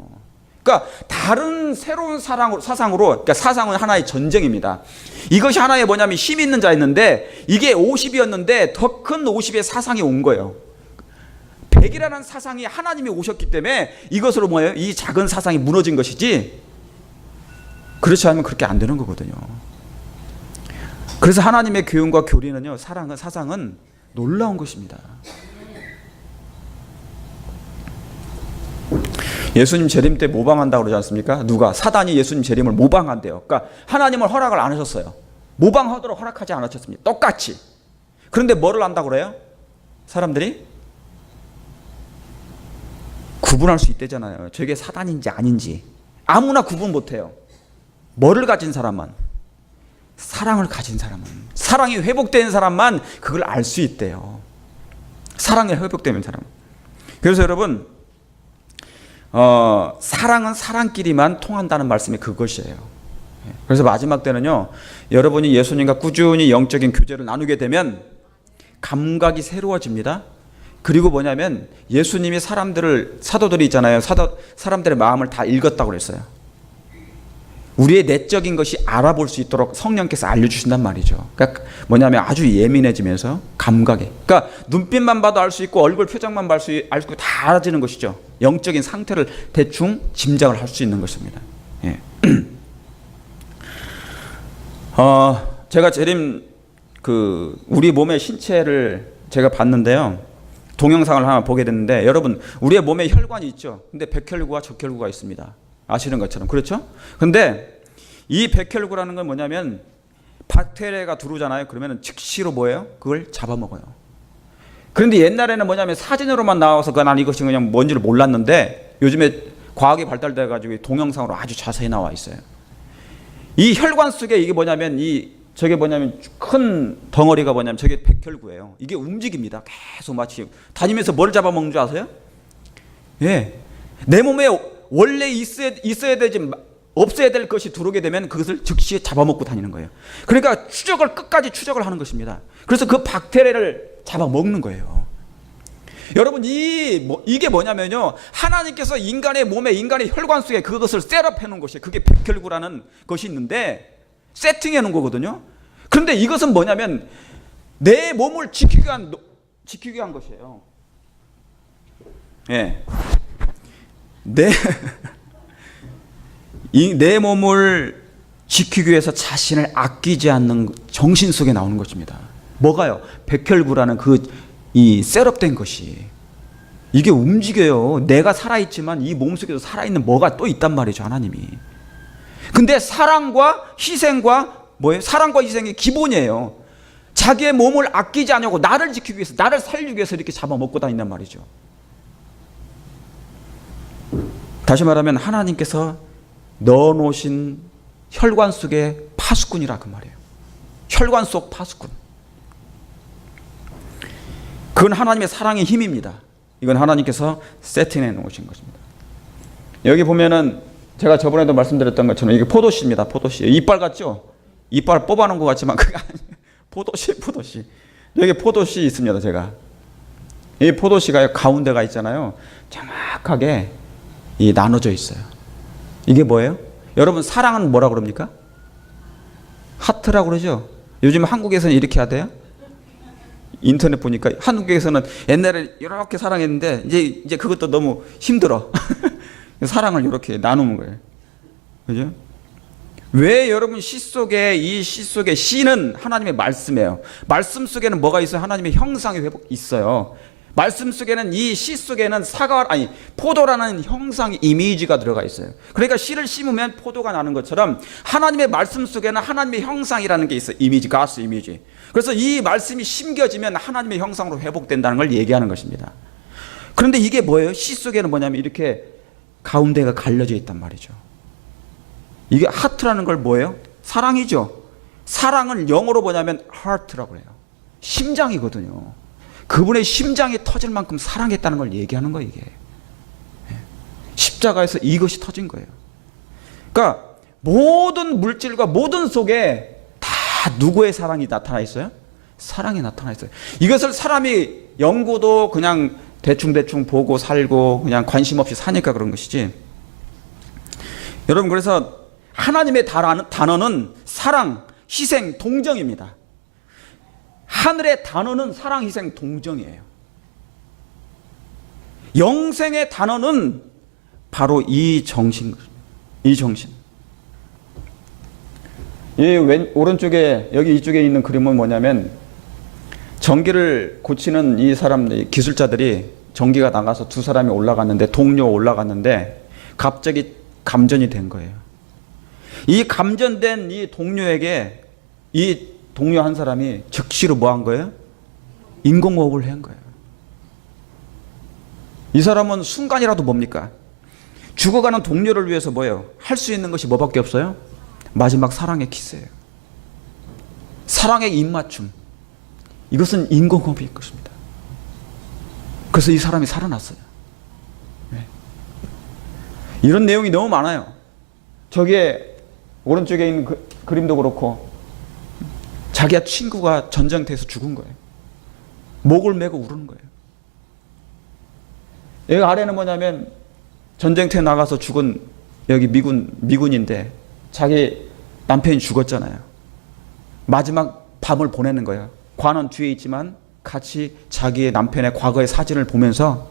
그러니까 다른 새로운 사상으로, 그러니까 사상은 하나의 전쟁입니다. 이것이 하나의 뭐냐면 힘 있는 자였는데 이게 50이었는데 더 큰 50의 사상이 온 거예요. 100이라는 사상이 하나님이 오셨기 때문에 이것으로 뭐예요? 이 작은 사상이 무너진 것이지, 그렇지 않으면 그렇게 안 되는 거거든요. 그래서 하나님의 교훈과 교리는요, 사상은 놀라운 것입니다. 예수님 재림 때 모방한다고 그러지 않습니까? 누가? 사단이 예수님 재림을 모방한대요. 그러니까 하나님은 허락을 안 하셨어요. 모방하도록 허락하지 않으셨습니다. 똑같이. 그런데 뭐를 한다고 그래요? 사람들이 구분할 수 있대잖아요. 저게 사단인지 아닌지. 아무나 구분 못해요. 뭐를 가진 사람만, 사랑을 가진 사람은, 사랑이 회복된 사람만 그걸 알 수 있대요. 사랑이 회복되는 사람. 그래서 여러분, 사랑은 사랑끼리만 통한다는 말씀이 그것이에요. 그래서 마지막 때는요, 여러분이 예수님과 꾸준히 영적인 교제를 나누게 되면 감각이 새로워집니다. 그리고 뭐냐면 예수님이 사도들이 있잖아요. 사람들의 마음을 다 읽었다고 그랬어요. 우리의 내적인 것이 알아볼 수 있도록 성령께서 알려주신단 말이죠. 그러니까 뭐냐면 아주 예민해지면서 감각에, 그러니까 눈빛만 봐도 알 수 있고 얼굴 표정만 알 수 있고 다 알아지는 것이죠. 영적인 상태를 대충 짐작을 할 수 있는 것입니다. 예. 제가 재림 우리 몸의 신체를 제가 봤는데요. 동영상을 하나 보게 됐는데, 여러분, 우리의 몸에 혈관이 있죠. 근데 백혈구와 적혈구가 있습니다. 아시는 것처럼. 그렇죠? 근데 이 백혈구라는 건 뭐냐면 박테리아가 들어오잖아요. 그러면 즉시로 뭐예요? 그걸 잡아먹어요. 그런데 옛날에는 뭐냐면 사진으로만 나와서 난 이것이 그냥 뭔지를 몰랐는데 요즘에 과학이 발달돼 가지고 동영상으로 아주 자세히 나와 있어요. 이 혈관 속에 이게 뭐냐면 저게 뭐냐면 큰 덩어리가 뭐냐면 저게 백혈구예요. 이게 움직입니다. 계속 마치 다니면서 뭘 잡아먹는 줄 아세요? 예. 내 몸에 원래 있어야 되지 없어야 될 것이 들어오게 되면 그것을 즉시 잡아먹고 다니는 거예요. 그러니까 끝까지 추적을 하는 것입니다. 그래서 그 박테리아를 잡아먹는 거예요. 여러분 이게 뭐냐면요, 하나님께서 인간의 몸에, 인간의 혈관 속에 그것을 셋업해 놓은 것이에요. 그게 백혈구라는 것이 있는데 세팅해 놓은 거거든요. 그런데 이것은 뭐냐면 내 몸을 지키기 위한 것이에요. 예. 내 몸을 지키기 위해서 자신을 아끼지 않는 정신 속에 나오는 것입니다. 뭐가요? 백혈구라는 이 셋업된 것이 이게 움직여요. 내가 살아있지만 이 몸속에도 살아있는 뭐가 또 있단 말이죠, 하나님이. 근데 사랑과 희생과 뭐예요? 사랑과 희생이 기본이에요. 자기의 몸을 아끼지 않냐고, 나를 지키기 위해서, 나를 살리기 위해서 이렇게 잡아먹고 다닌단 말이죠. 다시 말하면 하나님께서 넣어놓으신 혈관 속의 파수꾼이라 그 말이에요. 혈관 속 파수꾼. 그건 하나님의 사랑의 힘입니다. 이건 하나님께서 세팅해 놓으신 것입니다. 여기 보면은 제가 저번에도 말씀드렸던 것처럼 이게 포도씨입니다. 포도씨. 이빨 같죠? 이빨 뽑아놓은 것 같지만 그게 아니에요. 포도씨. 여기 포도씨 있습니다. 제가. 이 포도씨가 가운데가 있잖아요. 정확하게 나눠져 있어요. 이게 뭐예요? 여러분, 사랑은 뭐라 그럽니까? 하트라고 그러죠? 요즘 한국에서는 이렇게 하대요? 인터넷 보니까 한국에서는 옛날에 이렇게 사랑했는데 이제 그것도 너무 힘들어. 사랑을 이렇게 나누는 거예요. 그죠? 왜 여러분 시 속에 시는 하나님의 말씀이에요. 말씀 속에는 뭐가 있어요? 하나님의 형상이 있어요. 말씀 속에는 이 시 속에는 포도라는 형상 이미지가 들어가 있어요. 그러니까 씨를 심으면 포도가 나는 것처럼 하나님의 말씀 속에는 하나님의 형상이라는 게 있어요. 이미지, 가스 이미지. 그래서 이 말씀이 심겨지면 하나님의 형상으로 회복된다는 걸 얘기하는 것입니다. 그런데 이게 뭐예요? 시 속에는 뭐냐면 이렇게 가운데가 갈려져 있단 말이죠. 이게 하트라는 걸 뭐예요? 사랑이죠. 사랑을 영어로 뭐냐면 heart라고 해요. 심장이거든요. 그분의 심장이 터질 만큼 사랑했다는 걸 얘기하는 거예요, 이게. 십자가에서 이것이 터진 거예요. 그러니까 모든 물질과 모든 속에 다 누구의 사랑이 나타나 있어요? 사랑이 나타나 있어요. 이것을 사람이 연구도 그냥 대충 보고 살고 그냥 관심 없이 사니까 그런 것이지. 여러분, 그래서 하나님의 단어는 사랑, 희생, 동정입니다. 하늘의 단어는 사랑, 희생, 동정이에요. 영생의 단어는 바로 이 정신. 이 오른쪽에 여기 이쪽에 있는 그림은 뭐냐면 전기를 고치는 이 사람들, 기술자들이 전기가 나가서 두 사람이 올라갔는데, 동료 올라갔는데 갑자기 감전이 된 거예요. 이 감전된 이 동료에게 이 동료 한 사람이 즉시로 뭐 한 거예요? 인공호흡을 한 거예요. 이 사람은 순간이라도 뭡니까? 죽어가는 동료를 위해서 뭐예요? 할 수 있는 것이 뭐밖에 없어요? 마지막 사랑의 키스예요. 사랑의 입맞춤. 이것은 인공호흡일 것입니다. 그래서 이 사람이 살아났어요. 네. 이런 내용이 너무 많아요. 저기에 오른쪽에 있는 그림도 그렇고 자기야 친구가 전쟁터에서 죽은 거예요. 목을 메고 우는 거예요. 여기 아래는 뭐냐면 전쟁터에 나가서 죽은 여기 미군인데 자기 남편이 죽었잖아요. 마지막 밤을 보내는 거예요. 관은 뒤에 있지만 같이 자기의 남편의 과거의 사진을 보면서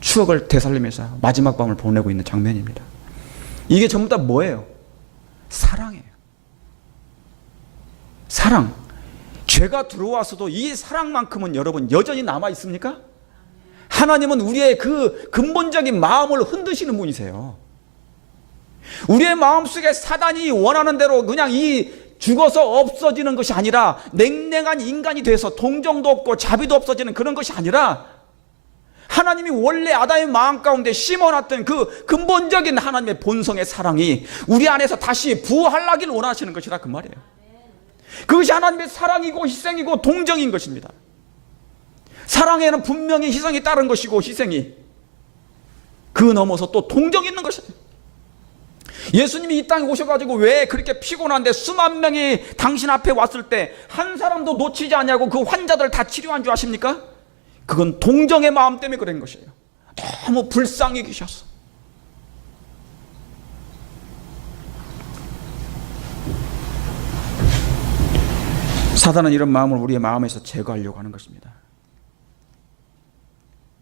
추억을 되살리면서 마지막 밤을 보내고 있는 장면입니다. 이게 전부 다 뭐예요? 사랑이에요. 사랑. 죄가 들어와서도 이 사랑만큼은 여러분 여전히 남아 있습니까? 하나님은 우리의 그 근본적인 마음을 흔드시는 분이세요. 우리의 마음속에 사단이 원하는 대로 그냥 이 죽어서 없어지는 것이 아니라 냉랭한 인간이 돼서 동정도 없고 자비도 없어지는 그런 것이 아니라 하나님이 원래 아담의 마음 가운데 심어놨던 그 근본적인 하나님의 본성의 사랑이 우리 안에서 다시 부활하기를 원하시는 것이라 그 말이에요. 그것이 하나님의 사랑이고 희생이고 동정인 것입니다. 사랑에는 분명히 희생이 따른 것이고 희생이. 그 넘어서 또 동정이 있는 것이에요. 예수님이 이 땅에 오셔가지고 왜 그렇게 피곤한데 수만 명이 당신 앞에 왔을 때 한 사람도 놓치지 않냐고 그 환자들 다 치료한 줄 아십니까? 그건 동정의 마음 때문에 그런 것이에요. 너무 불쌍히 계셨어. 사단은 이런 마음을 우리의 마음에서 제거하려고 하는 것입니다.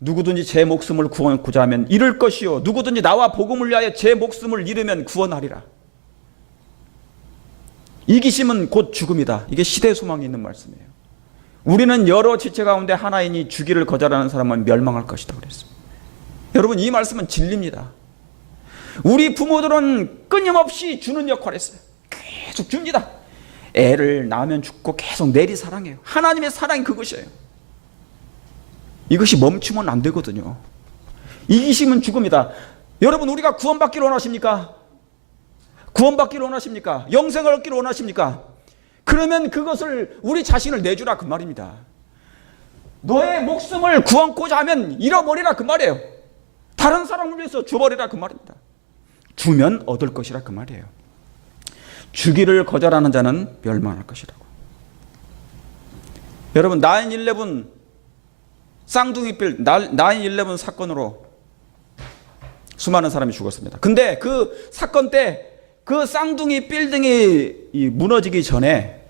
누구든지 제 목숨을 구원하고자 하면 잃을 것이요 누구든지 나와 복음을 위하여 제 목숨을 잃으면 구원하리라. 이기심은 곧 죽음이다. 이게 시대 소망이 있는 말씀이에요. 우리는 여러 지체 가운데 하나이니 주기를 거절하는 사람은 멸망할 것이다 그랬어요. 여러분, 이 말씀은 진리입니다. 우리 부모들은 끊임없이 주는 역할을 했어요. 계속 줍니다. 애를 낳으면 죽고 계속 내리 사랑해요. 하나님의 사랑이 그것이에요. 이것이 멈추면 안 되거든요. 이기심은 죽음이다. 여러분, 우리가 구원받기를 원하십니까? 구원받기를 원하십니까? 영생을 얻기를 원하십니까? 그러면 그것을 우리 자신을 내주라 그 말입니다. 너의 목숨을 구원코자 하면 잃어버리라 그 말이에요. 다른 사람을 위해서 줘버리라 그 말입니다. 주면 얻을 것이라 그 말이에요. 주기를 거절하는 자는 멸망할 것이라고. 여러분, 9/11 쌍둥이 빌 9/11 사건으로 수많은 사람이 죽었습니다. 근데 그 사건 때 그 쌍둥이 빌딩이 무너지기 전에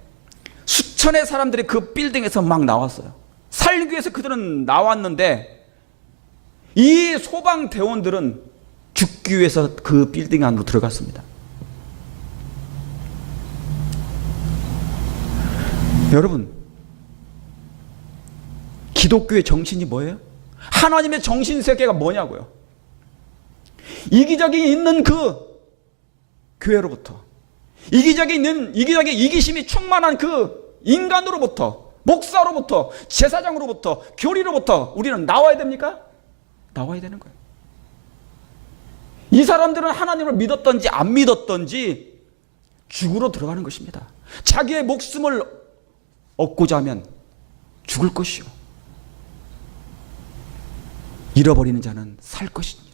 수천의 사람들이 그 빌딩에서 막 나왔어요. 살기 위해서 그들은 나왔는데 이 소방대원들은 죽기 위해서 그 빌딩 안으로 들어갔습니다. 여러분, 기독교의 정신이 뭐예요? 하나님의 정신세계가 뭐냐고요? 이기적이 있는 그 교회로부터, 이기심이 충만한 그 인간으로부터, 목사로부터, 제사장으로부터, 교리로부터 우리는 나와야 됩니까? 나와야 되는 거예요. 이 사람들은 하나님을 믿었던지 안 믿었던지 죽으러 들어가는 것입니다. 자기의 목숨을 얻고자 하면 죽을 것이요 잃어버리는 자는 살 것이니라.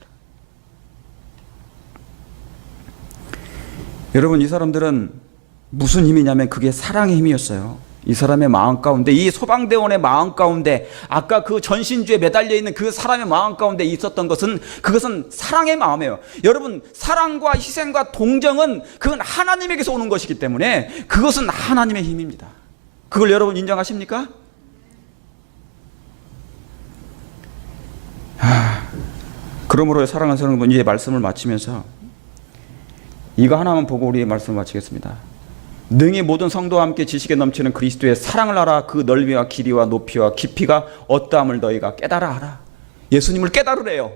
여러분, 이 사람들은 무슨 힘이냐면 그게 사랑의 힘이었어요. 이 사람의 마음 가운데, 이 소방대원의 마음 가운데, 아까 그 전신주에 매달려 있는 그 사람의 마음 가운데 있었던 그것은 사랑의 마음이에요. 여러분, 사랑과 희생과 동정은 그건 하나님에게서 오는 것이기 때문에 그것은 하나님의 힘입니다. 그걸 여러분 인정하십니까? 그러므로 사랑하는 여러분, 이제 말씀을 마치면서 이거 하나만 보고 우리의 말씀을 마치겠습니다. 능히 모든 성도와 함께 지식에 넘치는 그리스도의 사랑을 알아. 그 넓이와 길이와 높이와 깊이가 어떠함을 너희가 깨달아 알아. 예수님을 깨달으래요.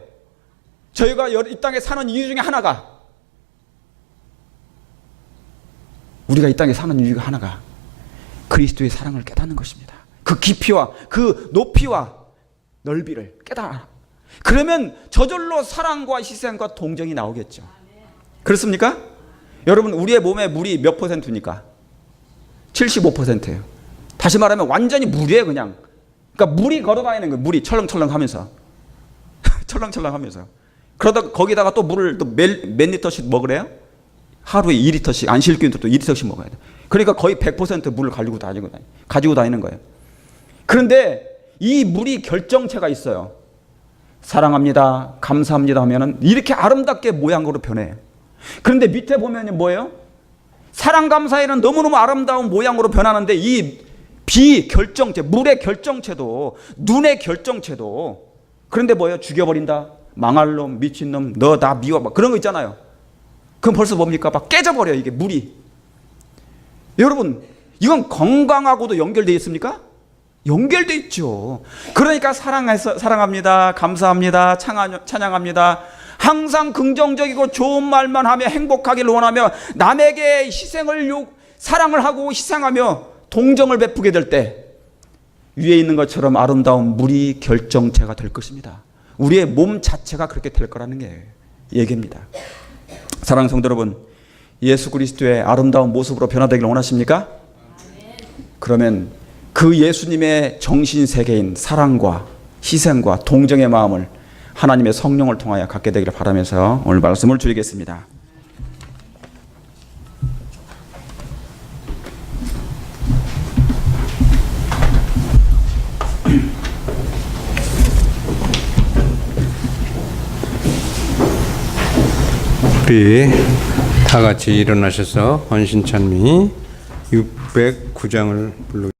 저희가 이 땅에 사는 이유 중에 하나가, 우리가 이 땅에 사는 이유가 하나가 그리스도의 사랑을 깨닫는 것입니다. 그 깊이와 그 높이와 넓이를 깨달아. 그러면 저절로 사랑과 희생과 동정이 나오겠죠. 그렇습니까? 여러분, 우리의 몸에 물이 몇 퍼센트입니까? 75%예요. 다시 말하면 완전히 물이에요, 그냥. 그러니까 물이 걸어다니는 거예요. 물이 철렁철렁 하면서. 철렁철렁 하면서. 그러다가 거기다가 또 물을 또 몇 리터씩 먹으래요? 하루에 2리터씩, 안 쉴 기운도 또 2리터씩 먹어야 돼. 그러니까 거의 100% 물을 가지고 다니는 거예요. 그런데 이 물이 결정체가 있어요. 사랑합니다, 감사합니다 하면은 이렇게 아름답게 모양으로 변해요. 그런데 밑에 보면 뭐예요? 사랑 감사에는 너무너무 아름다운 모양으로 변하는데 이 비결정체, 물의 결정체도, 눈의 결정체도, 그런데 뭐예요? 죽여버린다, 망할 놈, 미친놈, 너 나 미워, 막 그런 거 있잖아요. 그럼 벌써 뭡니까? 막 깨져버려요, 이게 물이. 여러분, 이건 건강하고도 연결되어 있습니까? 연결되어 있죠. 그러니까 사랑합니다, 감사합니다, 찬양합니다. 항상 긍정적이고 좋은 말만 하며 행복하기를 원하며 남에게 사랑을 하고 희생하며 동정을 베푸게 될 때 위에 있는 것처럼 아름다운 물이 결정체가 될 것입니다. 우리의 몸 자체가 그렇게 될 거라는 게 얘기입니다. 사랑하는 성도 여러분, 예수 그리스도의 아름다운 모습으로 변화되기를 원하십니까? 그러면 그 예수님의 정신세계인 사랑과 희생과 동정의 마음을 하나님의 성령을 통하여 갖게 되기를 바라면서 오늘 말씀을 드리겠습니다. 우리 다 같이 일어나셔서 헌신찬미 609장을 불러